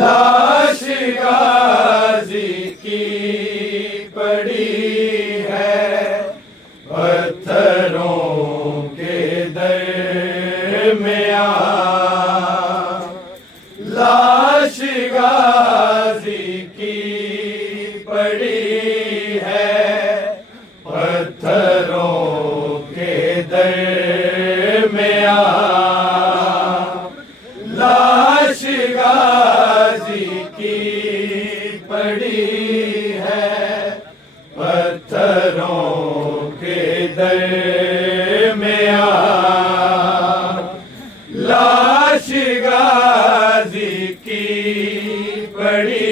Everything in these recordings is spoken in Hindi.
लाश गाजी की पड़ी है पत्थरों के दरमियां। लाश गाजी की पड़ी है पत्थरों के दरमियां। लाश गाजी की पड़ी है पत्थरों के दरमियां। लाश गाजी की पड़ी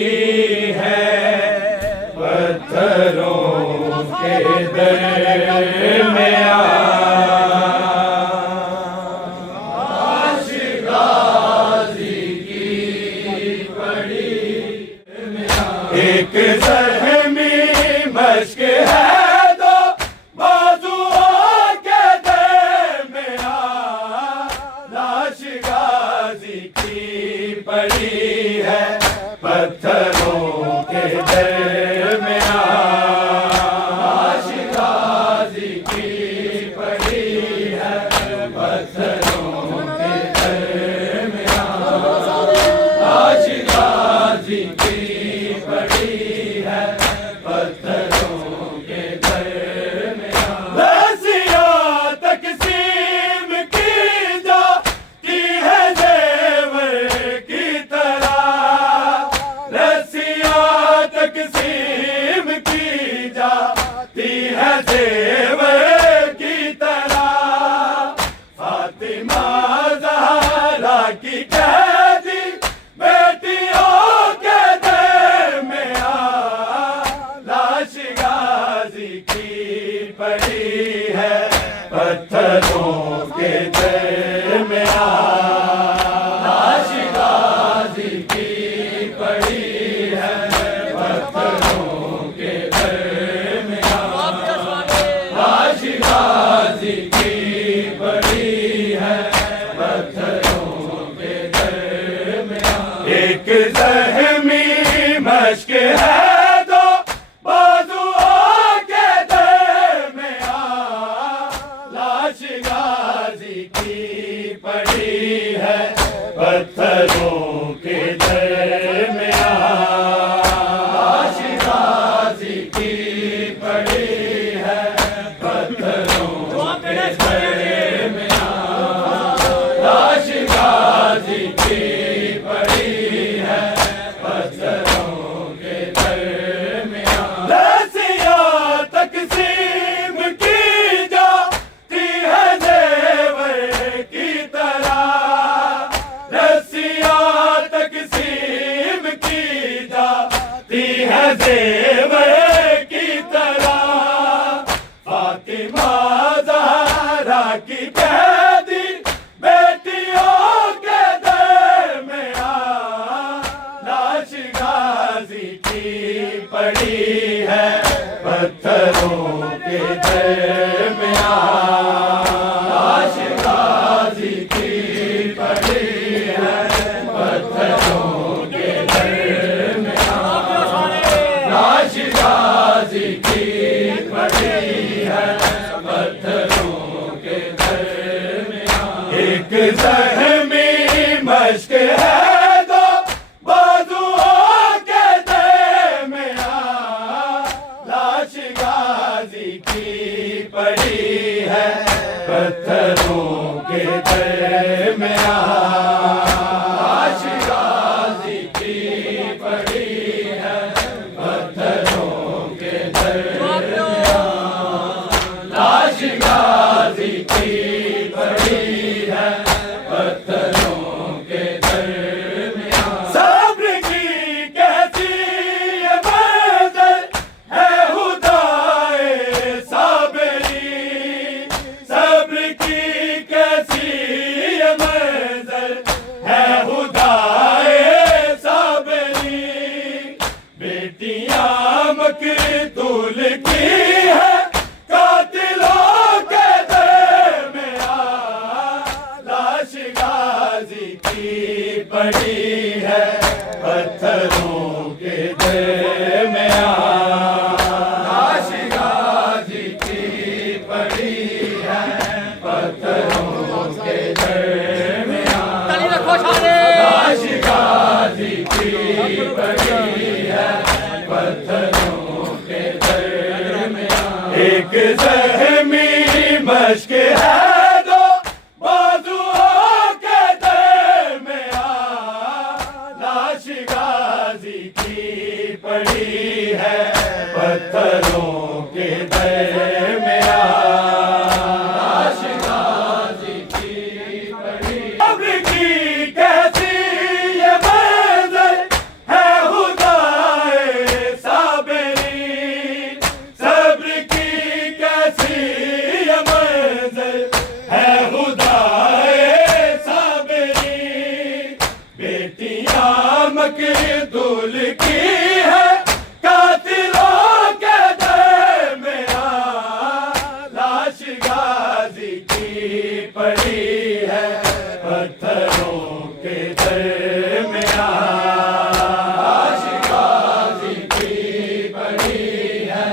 है पत्थरों के दरमियां। एक ज़हमी मश्क है दो बाजुओं के दरमियां। लाश गाजी की पड़ी है पत्थरों के दरमियां। लाश गाजी की पड़ी है पत्थरों के दरमियां। लाश गाजी की पड़ी है पत्थरों के दरमियां। रस्सियां तकसीम की जाती है जेवर की तरह। रस्सियां तकसीम की जाती है जेवर की तरह। फातिमा ज़हरा की कैदी बेटियों के लाश गाजी की पड़ी है पत्थरों के दरमियां। लाश गाजी की पड़ी है पत्थरों के दरमियां। लाश गाजी की पड़ी है पत्थरों के दरमियां। एक ज़हमी मश्क है पड़ी है पत्थरों के दरमियां। लाश गाजी की पड़ी है पत्थरों के दरमियां। लाश गाजी की पड़ी है पत्थरों के दरमियां। रस्सियां तकसीम की जाती है जेवर की तरह। रस्सियां तकसीम की जाती है जेवर की तरह। फातिमा ज़हरा की कैदी बेटियों के दरमियां। लाश गाजी की पड़ी है पत्थरों के दरमियां। लाश गाजी की पड़ी है पत्थरों के दरमियां। लाश गाजी की पड़ी है पत्थरों के दरमियां। एक ज़हमी मश्क है दो बाजुओं के दरमियां। लाश गाजी की बेटियां मकतूल की है कातिलों के दरमियां, लाश गाजी की पड़ी है पत्थरों के दरमियां, लाश गाजी की पड़ी है पत्थरों के दरमियां, लाश गाजी की पड़ी है पत्थरों के दरमियां। एक ज़हमी मश्क है दो बाजुओं के दरमियां, लाश गाजी की पड़ी है पत्थरों के दरमियां, लाश गाजी की पड़ी। अब की कैसी ये मंज़र है खुदाए साबिरीन, सब्र की कैसी ये मंज़र है खुदाए साबिरीन, बेटियां मकतूल की है कातिलों के दरमियां, लाश गाजी की पड़ी है पत्थरों के दरमियां, लाश गाजी की पड़ी है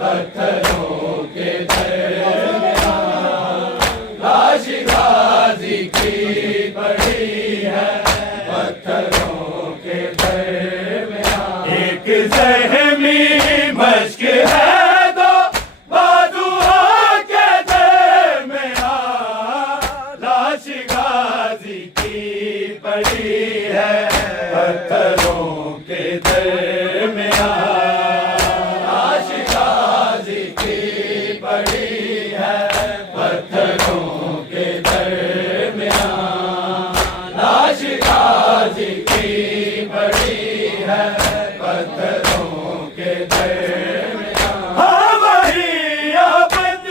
पत्थरों के दरमियां, लाश गाजी की पड़ी है पत्थरों के दरमियां। एक ज़हमी मश्क है दो बाजुओं के दरमियां, लाश गाजी की पड़ी है पत्थरों के दरमियां, लाश गाजी की पड़ी है पत्थरों के दरमियां, लाश गाजी की पड़ी है पत्थरों के दरमियां। हाँ वही आबद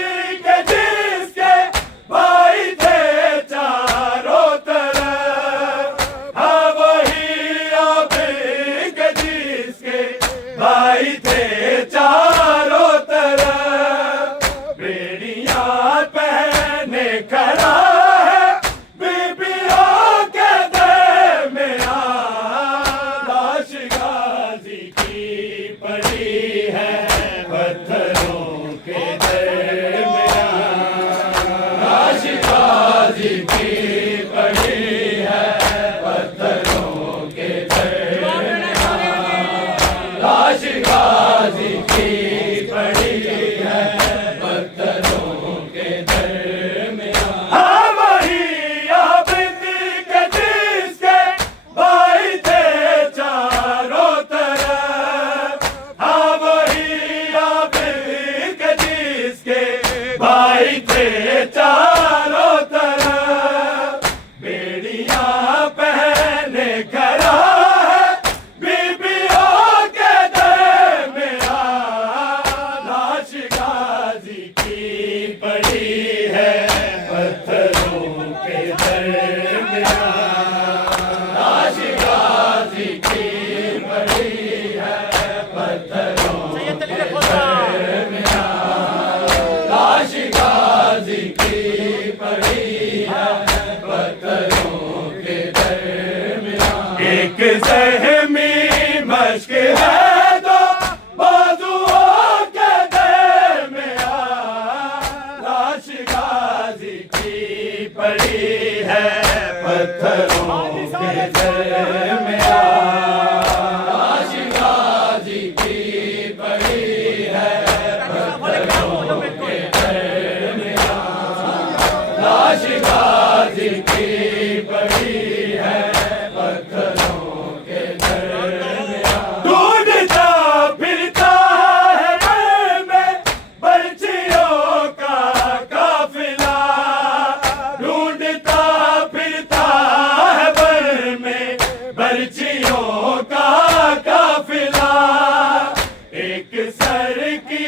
के जिसके भाई थे चारों तरफ, हाँ वही आबद के जिसके भाई थे चारों तरफ, बेड़ियां पहने खड़ा है बीबियों के दरमियां, लाश गाजी की पड़ी है पत्थरों के दरमियां, लाश गाजी की पड़ी है पत्थरों के दरमियां, लाश गाजी की पड़ी है पत्थरों के दरमियां। हाँ वही आबिद के जिसके भाई थे चारों तरफ, हाँ वही आबिद के जिसके भाई थे चारों तरफ, बेड़ियां पहने खड़ा है बीबियों के दरमियां, लाश गाजी की पड़ी है पत्थरों के दरमियां, लाश गाजी की पड़ी है पत्थरों के दरमियां, लाश गाजी की पड़ी है पत्थरों के दरमियां। एक ज़हमी मश्क है दो बाजुओं के दरमियां, लाश गाजी की पड़ी है पत्थरों के दरमियां, लाश गाजी की पड़ी है पत्थरों के दरमियां, लाश गाजी की पड़ी है पत्थरों के दरमियां। ढूंढता फिरता है मन में बर्छियों का काफिला, ढूंढता फिरता है मन में बर्छियों का काफिला, एक सर की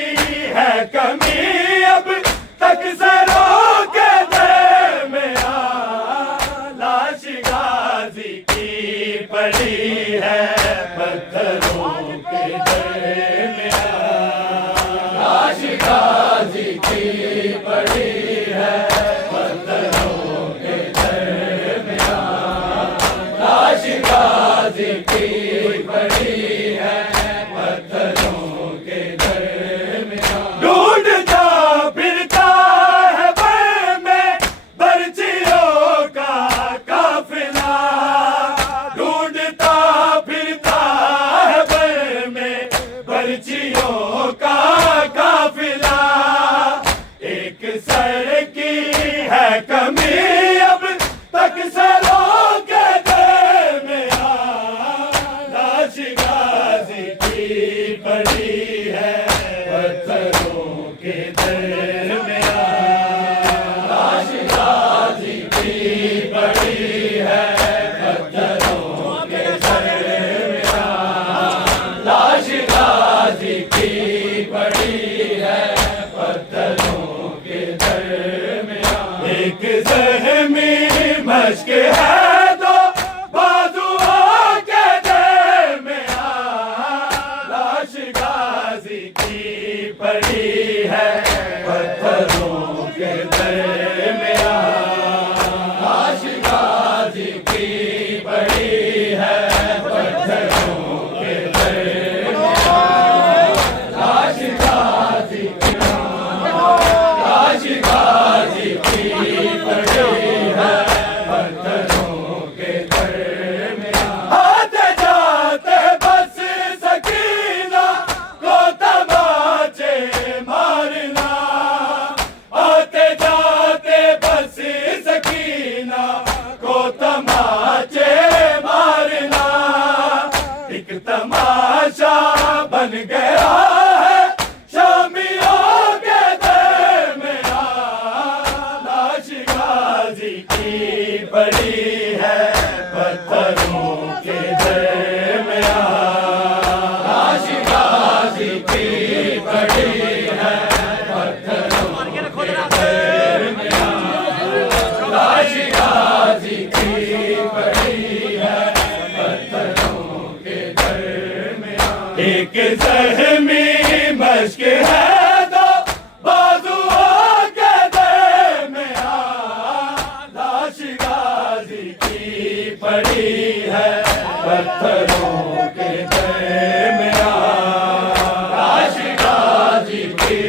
है कमी अब तक सरों के दरमियां, लाश गाजी की पड़ी है पत्थरों के दरमियां। बर्छियों का काफिला। एक सर की है कमी अब तक सरों के दरमियां, लाश गाजी की पड़ी है पत्थरों के दरमियां, लाश गाजी की पड़ी है पत्थरों के दरमियां, लाश गाजी की पड़ी है पत्थरों के दरमियां। एक ज़हमी मश्क है दो बाजुओं के दरमियां, लाश गाजी की पड़ी है पत्थरों के दरमियां, लाश गाजी की पड़ी है पत्थरों के दरमियां, लाश गाजी की, लाश गाजी की पड़ी है पत्थरों के दरमियां। आते जाते बस सकीना को तमाचे मारना, आते जाते बस सकीना को तमाचे मारना, एक तमाशा बन गया है शामियों के दरमियां, लाश गाजी की पड़ी है पत्थरों के दरमियां, लाश गाजी की पड़ी है पत्थरों के दरमियां, लाश गाजी की पड़ी है पत्थरों के दरमियां। एक ज़हमी मश्क है दो बाजुओं के दरमियां, लाश गाजी की पड़ी है पत्थरों के दरमियां, लाश गाजी की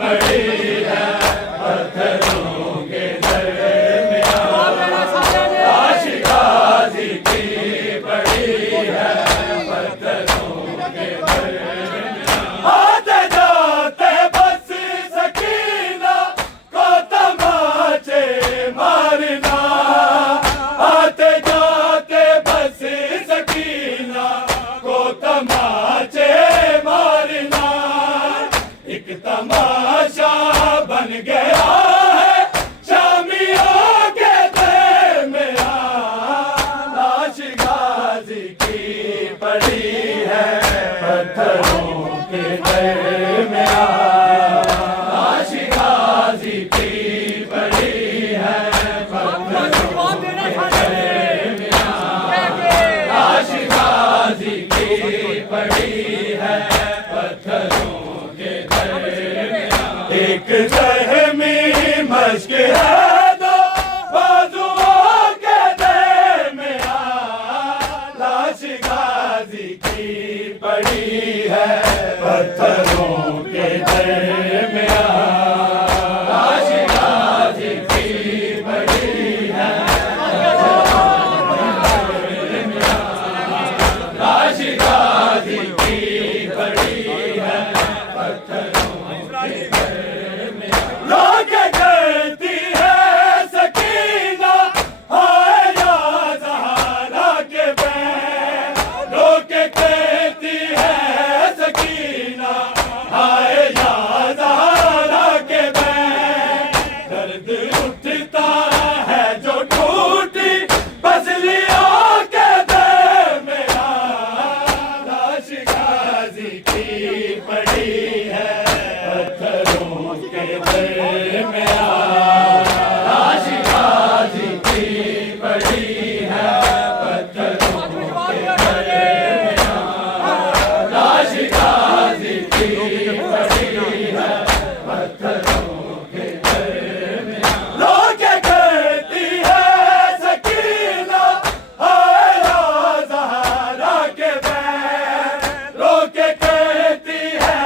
पड़ी है पत्थरों के दरमियां, लाश गाजी की पड़ी है पत्थरों के दरमियां। आते जाते बस सकीना को तमाचे मारना, आते जाते बस सकीना को तमाचे मारना, एक तमाशा बन गया है शामियों के दरमियां, लाश गाजी की पड़ी है पत्थरों के दरमियां, लाश गाजी की पड़ी है पत्थरों के दरमियां, लाश गाजी की पड़ी है पत्थरों के दरमियां। एक ज़हमी मश्क है दो बाजुओं के दरमियां, लाश गाजी की पड़ी है पत्थरों के दरमियां, लाश गाजी की पड़ी है लाश गाजी की पड़ी है पत्थरों के दरमियां। लोग कहती है सकीना हाय या ज़हरा के बैन, लोग कहती है सकीना हाय या ज़हरा के बैन, दर्द उठता है जो टूटी पसलियों के दरमियां, लाश गाजी की पड़ी है पत्थरों के दरमियां, लाश गाजी की पड़ी है पत्थरों के दरमियां, लाश गाजी की पड़ी है पत्थरों के दरमियां। लोग कहती है सकीना हाय या ज़हरा के बैन, लोग कहती है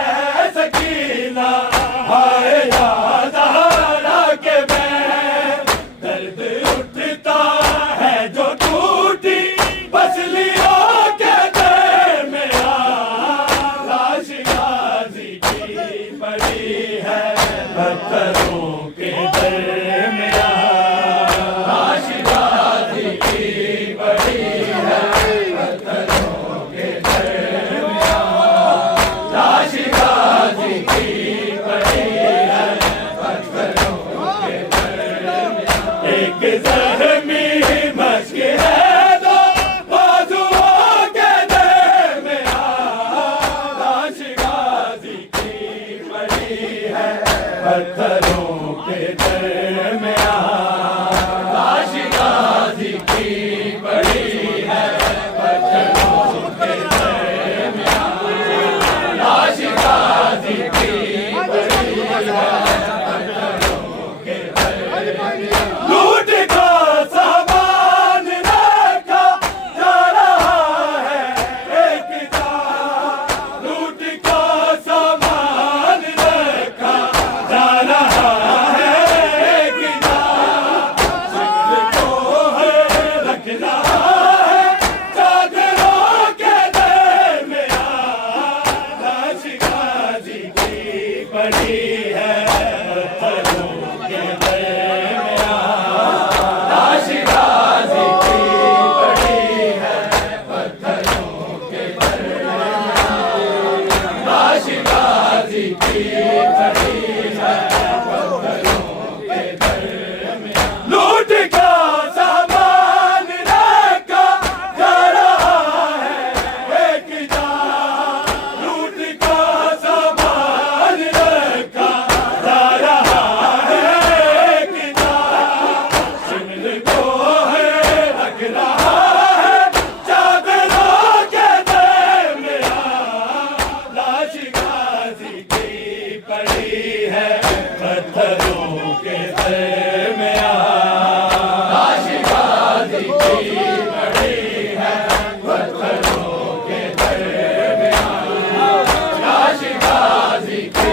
एक ज़हमी मश्क है दो बाजुओं के दरमियान लाश गाज़ी की पड़ी है पत्थरों के दरमियान लाश गाज़ी की पड़ी है पत्थरों के दरमियान लाश गाज़ी की पड़ी है लूट का सामान रखा जा रहा है एक जान लूट का सामान रखा जा रहा है एक जान को है रख रहा है चादरों के दरमियान लाश गाज़ी की पड़ी है पत्थरों के लूट का सामान रखा जा रहा है एक जान लूट का सामान रखा जा रहा है एक जान शिमल को है रख रहा है चादरों के दरमियान लाश गाज़ी की पड़ी है पत्थरों के दरमियान लाश गाज़ी की पड़ी है पत्थरों के दरमियान लाश गाज़ी की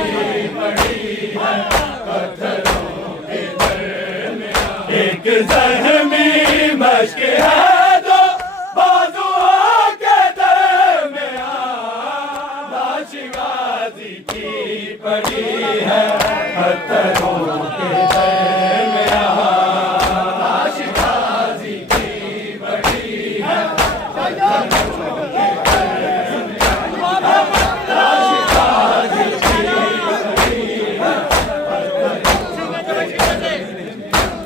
पड़ी है पत्थरों के दरमियान एक ज़हमी मश्क है दो बाजुओं के दरमियान लाश गाज़ी की पड़ी है पत्थरों के दरमियान लाश गाज़ी की पड़ी है पत्थरों के दरमियान लाश गाज़ी की पड़ी है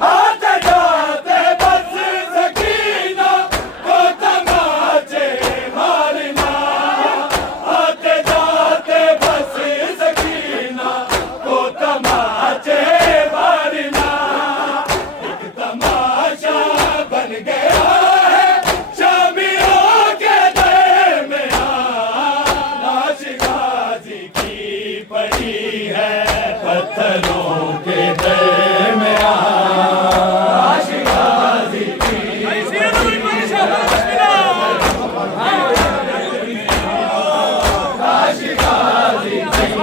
आते जाते बस सकीना को तमाचे मारना आते जाते बस सकीना को तमाचे मारना एक तमाशा बन गया है शामियों के दरमियान लाश गाज़ी की पड़ी है पत्थरों के दरमियान लाश गाज़ी की लाश गाज़ी की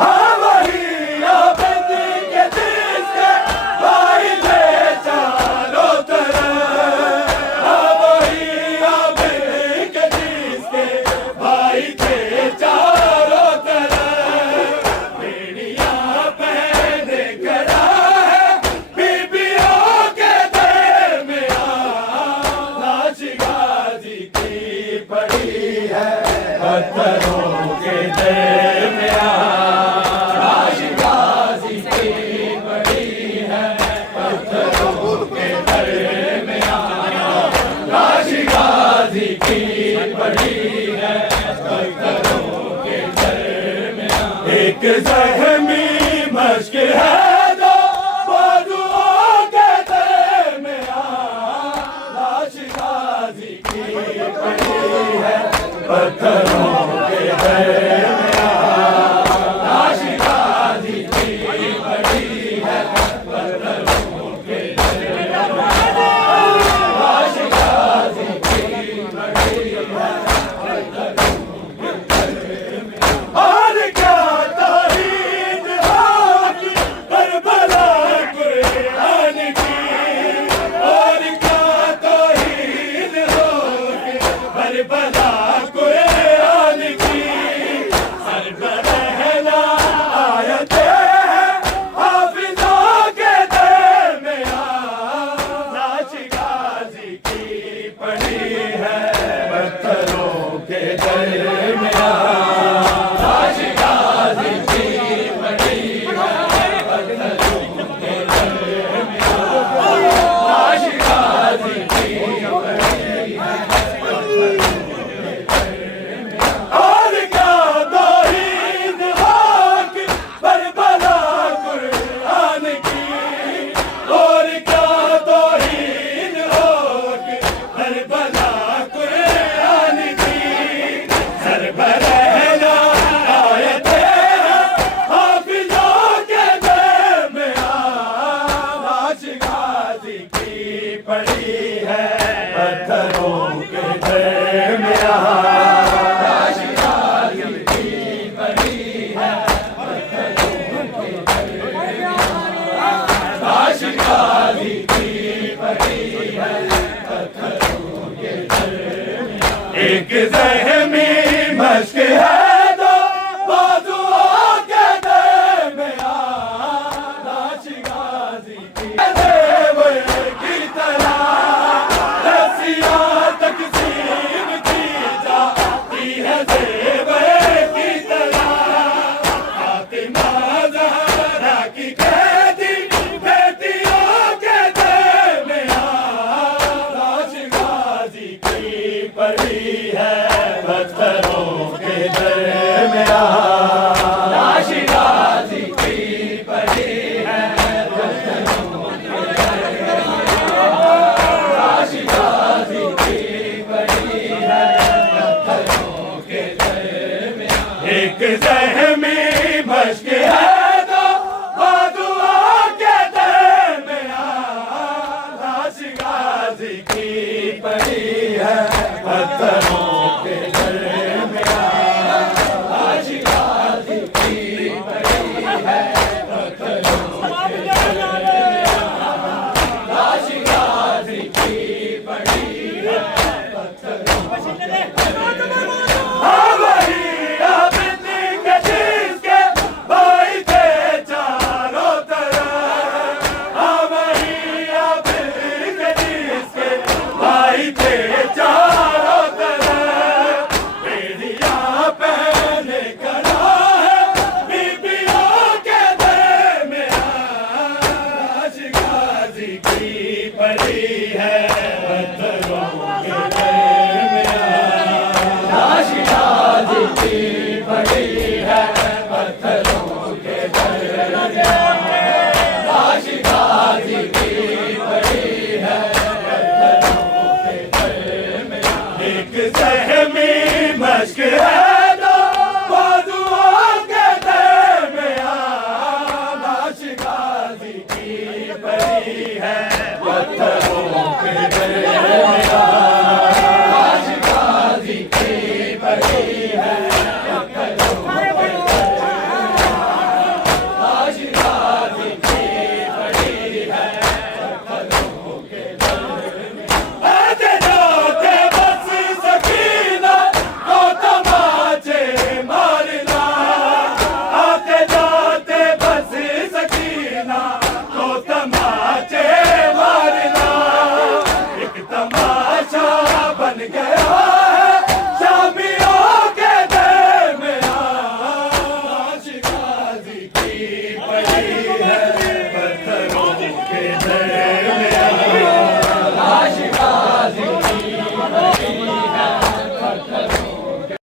हाँ वही आबिद के जिसके भाई थे चारों तरफ हाँ वही आबिद के जिसके भाई थे चारों तरफ बेड़ियां पहने खड़ा है बीबियों के दरमियान लाश गाज़ी की पड़ी है पत्थरों के दरमियान लाश गाज़ी की पड़ी है पत्थरों के दरमियान लाश गाज़ी की पड़ी है पत्थरों के दरमियान एक ज़हमी मश्क है दो बाजुओं के दरमियान लाश गाज़ी की पड़ी है पत्थरों के दरमियान लाश गाज़ी की पड़ी है पत्थरों के दरमियान लाश गाज़ी की पड़ी है और क्या तारीफ होगी करबला कुर्बान की और क्या तारीफ होगी करबला कुर्बान की सर पर रहना आयते हैं हाफिज़ों के दरमियान लाश गाज़ी की पड़ी है पत्थरों के दर में लाश गाजी की पड़ी है पत्थरों के दर में लाश गाजी की पड़ी है पत्थरों के दर में और क्या तौहीद हक करबला कुरान की और क्या तौहीद हक करबला कुरान की सरबरहना आयतें हैं हाफिजों के दरमियां लाश गाजी की पड़ी है पत्थरों के दरमियां लाश गाजी की पड़ी है पत्थरों के दरमियां लाश गाजी की पड़ी है पत्थरों के दरमियां एक ज़हमी मश्क है दो बाजुओं के दरमियां लाश गाजी की ज़ेवर की तरह रस्सियां तकसीम की जाती है ज़ेवर की तरह फातिमा ज़हरा की कैदी बेटियों के दरमियां लाश गाजी की पड़ी है पत्थरों के दरमियां लाश गाजी की पड़ी है पत्थरों के दरमियां लाश गाजी की पड़ी है पत्थरों के दरमियां एक ज़हमी मश्क है दो बाजुओं के दरमियां लाश गाजी की पड़ी है पत्थरों के दरमियां लाश गाजी की पड़ी है पत्थरों के दरमियां लाश गाजी की पड़ी है पत्थरों के दरमियां वही आबिदी के जिसके भाई थे चारों तरफ वही आबिदी के जिसके भाई थे चारों तरफ बेड़ियां पहने खड़ा है बीबियों के दरमियां लाश गाजी की पड़ी है पत्थरों के दरमियां लाश गाजी की पड़ी है पत्थरों के दरमियां लाश गाजी की पड़ी है पत्थरों के दरमियां एक ज़हमी मश्क है